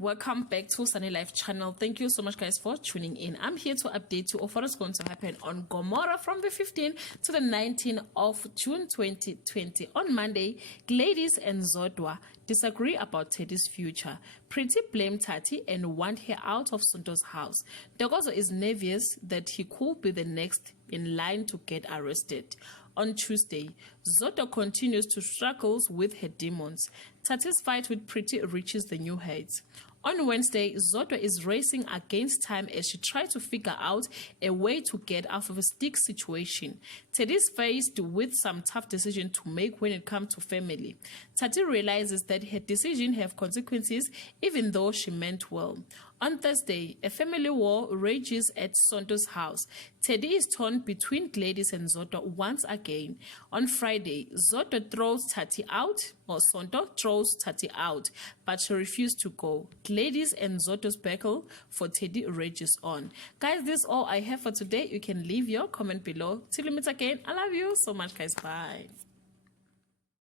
welcome back to Sunny Life channel. Thank you so much guys for tuning in. I'm here to update you of what is going to happen on Gomora from the 15th to the 19th of June 2020. On Monday, Gladys and Zodwa disagree about Teddy's future. Pretty blamed Tati and want her out of Sonto's house. Dogozo is nervous that he could be the next in line to get arrested. On Tuesday, Zodwa continues to struggle with her demons. Tati's fight with Pretty reaches the new heights. On Wednesday, Zodwa is racing against time as she tries to figure out a way to get out of a stick situation. Teddy is faced with some tough decision to make when it comes to family. Tati realizes that her decision have consequences even though she meant well. On Thursday, a family war rages at Sonto's house. Teddy is torn between Gladys and Zodwa once again. On Friday, Zodwa throws Tati out, or Sonto throws Tati out, but she refused to go. Gladys and Zodwa's battle for Teddy rages on. Guys, this is all I have for today. You can leave your comment below. Till we meet again, I love you so much guys. Bye.